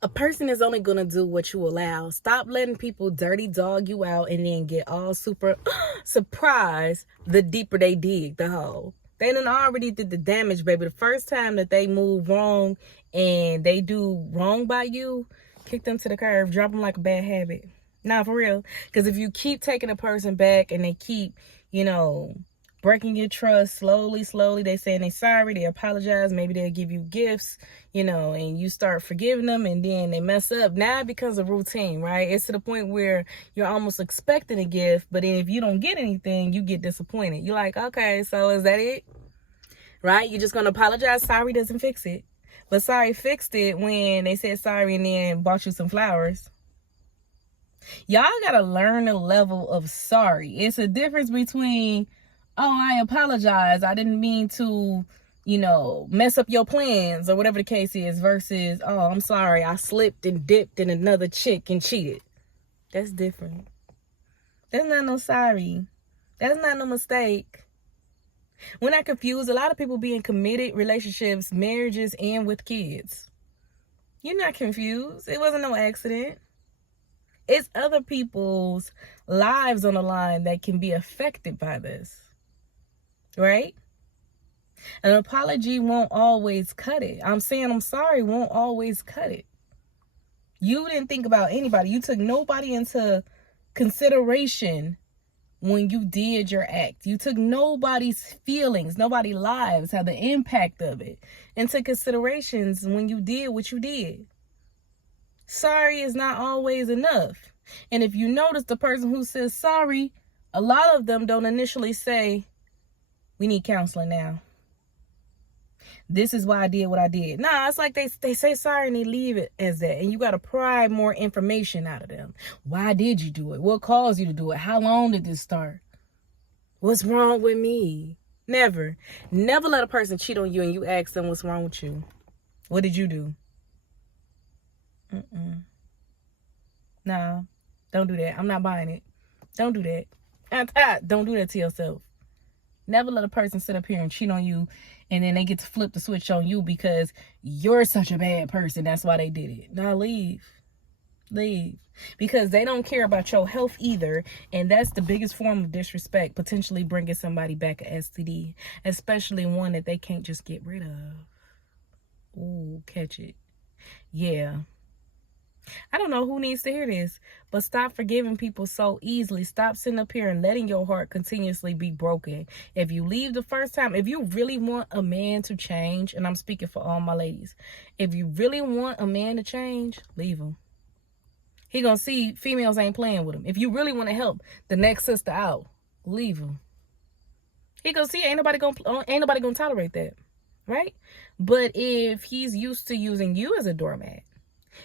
A person is only going to do what you allow. Stop letting people dirty dog you out and then get all super surprised the deeper they dig the hole. They done already did the damage, baby. The first time that they move wrong and they do wrong by you, kick them to the curb, drop them like a bad habit. Nah, for real. Because if you keep taking a person back and they keep, breaking your trust slowly, they saying they sorry, they apologize, maybe they'll give you gifts, and you start forgiving them, and then they mess up. Now it becomes a routine, right? It's to the point where you're almost expecting a gift, but if you don't get anything, you get disappointed. You're like, okay, so is that it? Right? You're just gonna apologize. Sorry doesn't fix it. But sorry fixed it when they said sorry and then bought you some flowers. Y'all gotta learn the level of sorry. It's a difference between, oh, I apologize, I didn't mean to, mess up your plans or whatever the case is, versus, oh, I'm sorry, I slipped and dipped in another chick and cheated. That's different. That's not no sorry. That's not no mistake. We're not confused. A lot of people be in committed relationships, marriages, and with kids. You're not confused. It wasn't no accident. It's other people's lives on the line that can be affected by this, right? An apology won't always cut it. I'm saying I'm sorry won't always cut it. You didn't think about anybody. You took nobody into consideration when you did your act. You took nobody's feelings, nobody's lives, had the impact of it into considerations when you did what you did. Sorry is not always enough. And if you notice, the person who says sorry, a lot of them don't initially say, we need counseling now. This is why I did what I did. Nah, it's like they say sorry and they leave it as that. And you got to pry more information out of them. Why did you do it? What caused you to do it? How long did this start? What's wrong with me? Never let a person cheat on you and you ask them what's wrong with you. What did you do? Nah, don't do that. I'm not buying it. Don't do that. Don't do that to yourself. Never let a person sit up here and cheat on you and then they get to flip the switch on you because you're such a bad person. That's why they did it. Now leave. Because they don't care about your health either. And that's the biggest form of disrespect, potentially bringing somebody back a STD, especially one that they can't just get rid of. Ooh, catch it. Yeah. I don't know who needs to hear this, but stop forgiving people so easily. Stop sitting up here and letting your heart continuously be broken. If you leave the first time, if you really want a man to change, and I'm speaking for all my ladies, if you really want a man to change, leave him. He gonna see females ain't playing with him. If you really want to help the next sister out, leave him. He gonna see ain't nobody gonna tolerate that, right? But if he's used to using you as a doormat,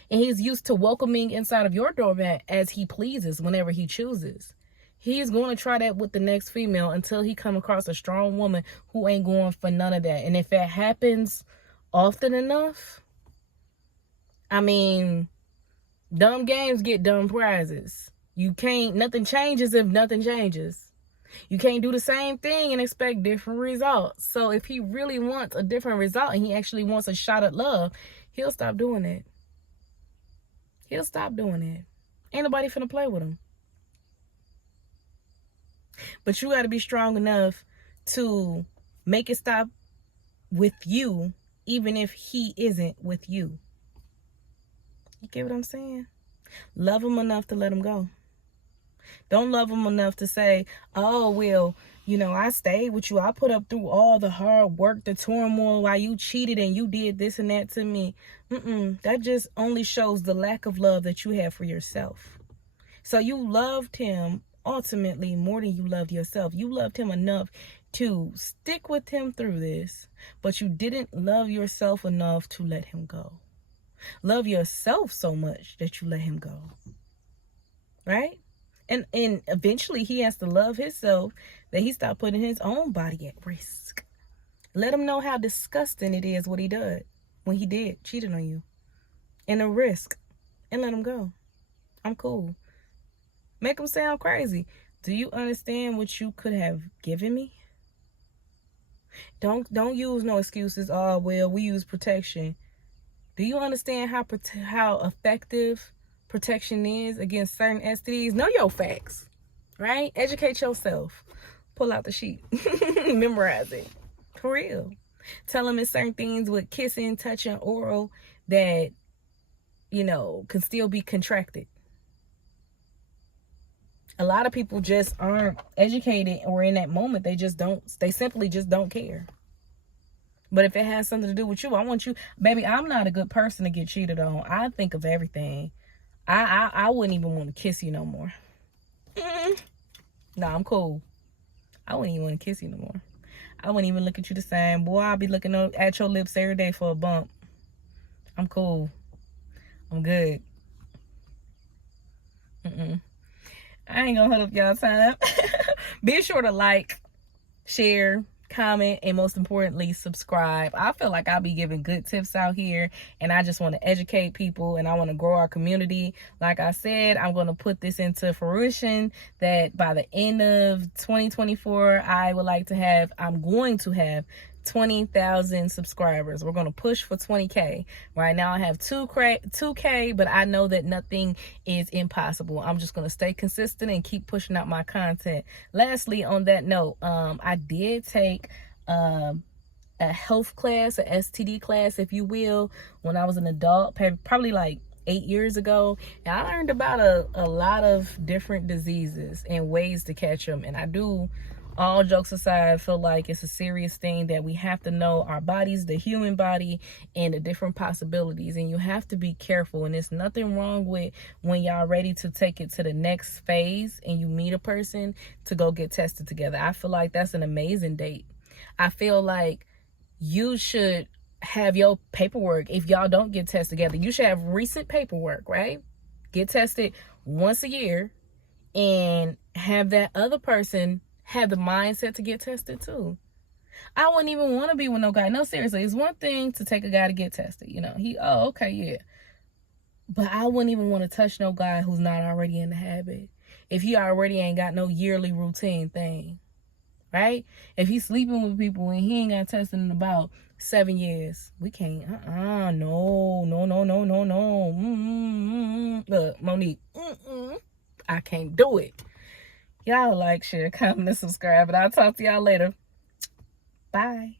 and he's used to welcoming inside of your doormat as he pleases whenever he chooses, he's going to try that with the next female until he come across a strong woman who ain't going for none of that. And if that happens often enough, I mean, dumb games get dumb prizes. Nothing changes if nothing changes. You can't do the same thing and expect different results. So if he really wants a different result and he actually wants a shot at love, he'll stop doing it. He'll stop doing it. Ain't nobody finna play with him. But you gotta be strong enough to make it stop with you, even if he isn't with you. You get what I'm saying? Love him enough to let him go. Don't love him enough to say, oh, well, I stayed with you. I put up through all the hard work, the turmoil while you cheated and you did this and that to me. That just only shows the lack of love that you have for yourself. So you loved him ultimately more than you loved yourself. You loved him enough to stick with him through this, but you didn't love yourself enough to let him go. Love yourself so much that you let him go. Right? And eventually he has to love himself that he stopped putting his own body at risk. Let him know how disgusting it is what he did when he did cheating on you. And a risk. And let him go. I'm cool. Make him sound crazy. Do you understand what you could have given me? Don't use no excuses. Oh, well, we use protection. Do you understand how effective protection is against certain STDs? Know your facts, right? Educate yourself. Pull out the sheet. Memorize it. For real. Tell them it's certain things with kissing, touching, oral that, you know, can still be contracted. A lot of people just aren't educated, or in that moment they simply just don't care. But if it has something to do with you, I want you, baby, I'm not a good person to get cheated on. I think of everything. I wouldn't even want to kiss you no more. Nah, I'm cool. I wouldn't even want to kiss you no more. I wouldn't even look at you the same. Boy, I'll be looking at your lips every day for a bump. I'm cool. I'm good. I ain't gonna hold up y'all time. Be sure to like, share, comment, and most importantly, subscribe. I feel like I'll be giving good tips out here, and I just want to educate people, and I want to grow our community. Like I said, I'm going to put this into fruition that by the end of 2024, I'm going to have 20,000 subscribers. We're going to push for 20K. Right now I have 2K, but I know that nothing is impossible. I'm just going to stay consistent and keep pushing out my content. Lastly, on that note, I did take a health class, a STD class, if you will, when I was an adult, probably like 8 years ago. And I learned about a lot of different diseases and ways to catch them. And I do, all jokes aside, feel like it's a serious thing that we have to know our bodies, the human body, and the different possibilities. And you have to be careful. And there's nothing wrong with when y'all ready to take it to the next phase and you meet a person to go get tested together. I feel like that's an amazing date. I feel like you should have your paperwork. If y'all don't get tested together, you should have recent paperwork, right? Get tested once a year and have that other person have the mindset to get tested too. I wouldn't even want to be with no guy. No, seriously, it's one thing to take a guy to get tested. You know, okay, yeah. But I wouldn't even want to touch no guy who's not already in the habit. If he already ain't got no yearly routine thing, right? If he's sleeping with people and he ain't got tested in about 7 years, we can't. No. Look, Monique, I can't do it. Y'all like, share, comment, and subscribe. And I'll talk to y'all later. Bye.